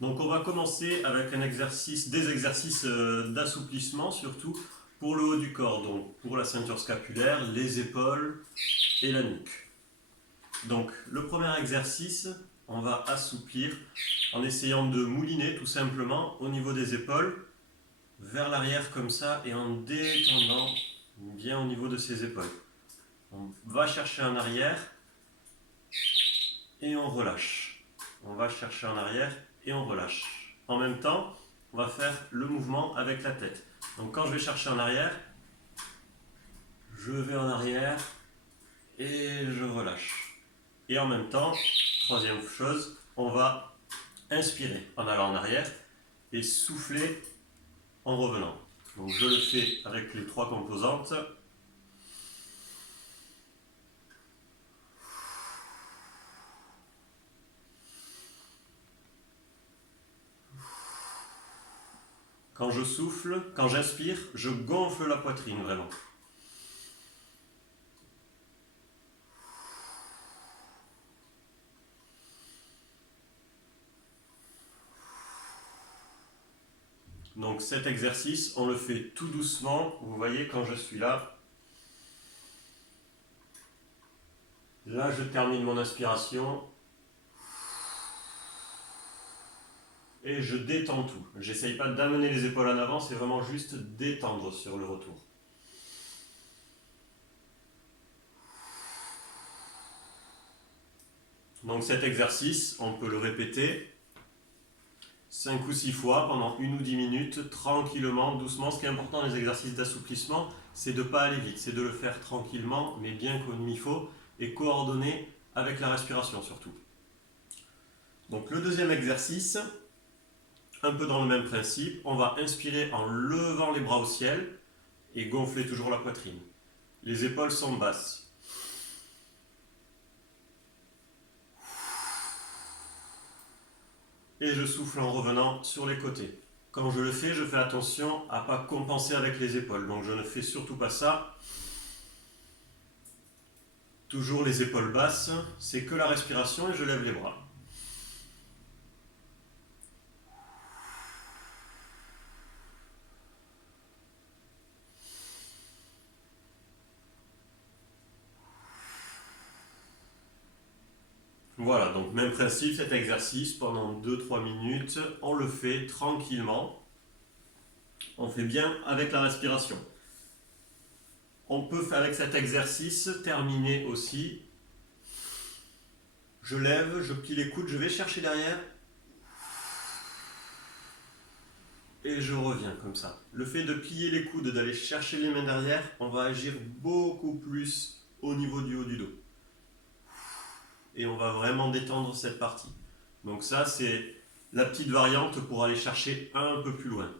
Donc on va commencer avec des exercices d'assouplissement surtout pour le haut du corps, donc pour la ceinture scapulaire, les épaules et la nuque. Donc le premier exercice, on va assouplir en essayant de mouliner tout simplement au niveau des épaules vers l'arrière comme ça et en détendant bien au niveau de ses épaules. On va chercher en arrière et on relâche. On va chercher en arrière et on relâche. En même temps, on va faire le mouvement avec la tête. Donc quand je vais chercher en arrière, je vais en arrière et je relâche. Et en même temps, troisième chose, on va inspirer en allant en arrière et souffler en revenant. Donc je le fais avec les trois composantes. Quand je souffle, quand j'inspire, je gonfle la poitrine vraiment. Donc cet exercice, on le fait tout doucement. Vous voyez quand je suis là. Là, je termine mon inspiration. Et je détends tout. J'essaye pas d'amener les épaules en avant, c'est vraiment juste détendre sur le retour. Donc cet exercice, on peut le répéter 5 ou 6 fois pendant 1 ou 10 minutes, tranquillement, doucement. Ce qui est important dans les exercices d'assouplissement, c'est de ne pas aller vite, c'est de le faire tranquillement, mais bien comme il faut, et coordonné avec la respiration surtout. Donc le deuxième exercice, un peu dans le même principe, on va inspirer en levant les bras au ciel et gonfler toujours la poitrine. Les épaules sont basses. Et je souffle en revenant sur les côtés. Quand je le fais, je fais attention à ne pas compenser avec les épaules. Donc je ne fais surtout pas ça. Toujours les épaules basses, c'est que la respiration et je lève les bras. Voilà, donc même principe, cet exercice pendant 2-3 minutes, on le fait tranquillement. On fait bien avec la respiration. On peut, avec cet exercice, terminer aussi. Je lève, je plie les coudes, je vais chercher derrière. Et je reviens comme ça. Le fait de plier les coudes, d'aller chercher les mains derrière, on va agir beaucoup plus au niveau du haut du dos. Et on va vraiment détendre cette partie. Donc ça, c'est la petite variante pour aller chercher un peu plus loin.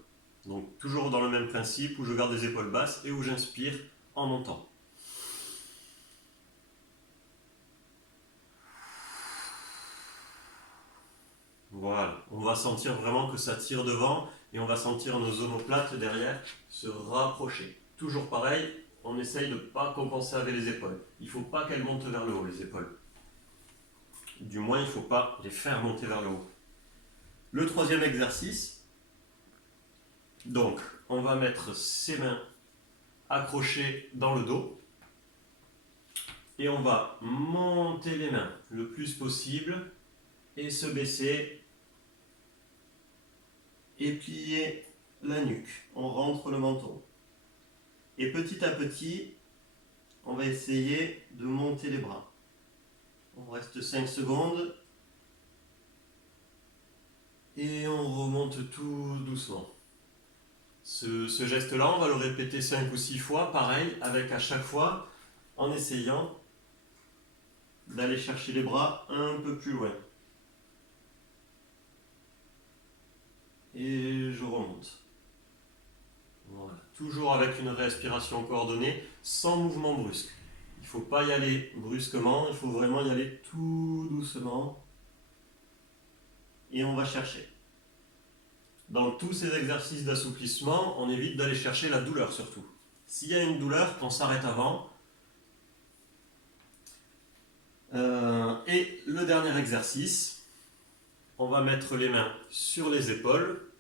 Donc toujours dans le même principe où je garde les épaules basses et où j'inspire en montant. Voilà, on va sentir vraiment que ça tire devant et on va sentir nos omoplates derrière se rapprocher. Toujours pareil, on essaye de ne pas compenser avec les épaules. Il ne faut pas qu'elles montent vers le haut, les épaules. Du moins, il ne faut pas les faire monter vers le haut. Le troisième exercice, donc on va mettre ses mains accrochées dans le dos et on va monter les mains le plus possible et se baisser et plier la nuque. On rentre le menton. Et petit à petit, on va essayer de monter les bras. On reste 5 secondes. Et on remonte tout doucement. Ce geste-là, on va le répéter 5 ou 6 fois, pareil, avec à chaque fois, en essayant d'aller chercher les bras un peu plus loin. Et je remonte. Voilà. Toujours avec une respiration coordonnée, sans mouvement brusque. Il ne faut pas y aller brusquement, il faut vraiment y aller tout doucement. Et on va chercher. Dans tous ces exercices d'assouplissement, on évite d'aller chercher la douleur surtout. S'il y a une douleur, on s'arrête avant. Et le dernier exercice, on va mettre les mains sur les épaules,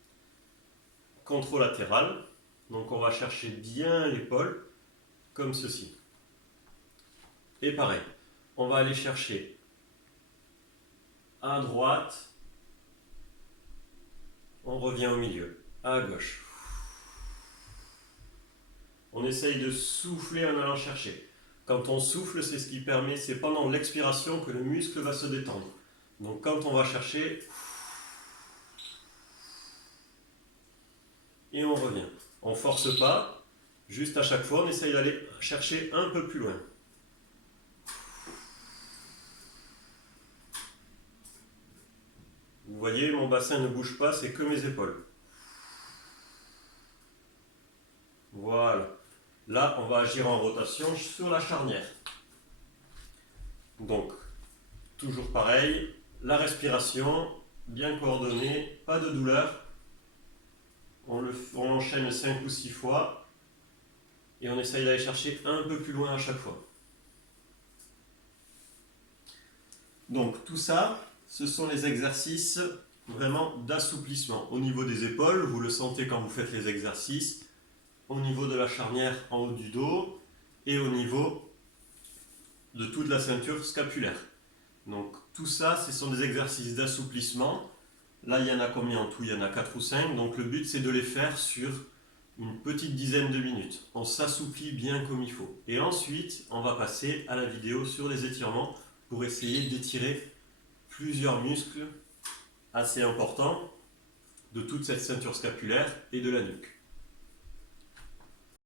contralatéral. Donc on va chercher bien l'épaule, comme ceci. Et pareil, on va aller chercher à droite, on revient au milieu, à gauche. On essaye de souffler en allant chercher. Quand on souffle, c'est ce qui permet, c'est pendant l'expiration que le muscle va se détendre. Donc quand on va chercher, et on revient. On ne force pas, juste à chaque fois, on essaye d'aller chercher un peu plus loin. Vous voyez, mon bassin ne bouge pas, c'est que mes épaules. Voilà. Là, on va agir en rotation sur la charnière. Donc, toujours pareil, la respiration, bien coordonnée, pas de douleur. On enchaîne 5 ou 6 fois et on essaye d'aller chercher un peu plus loin à chaque fois. Donc tout ça, ce sont les exercices vraiment d'assouplissement. Au niveau des épaules, vous le sentez quand vous faites les exercices, au niveau de la charnière en haut du dos et au niveau de toute la ceinture scapulaire. Donc tout ça, ce sont des exercices d'assouplissement. Là, il y en a combien en tout? Il y en a 4 ou 5. Donc le but, c'est de les faire sur une petite dizaine de minutes. On s'assouplit bien comme il faut. Et ensuite, on va passer à la vidéo sur les étirements pour essayer d'étirer plusieurs muscles assez importants de toute cette ceinture scapulaire et de la nuque.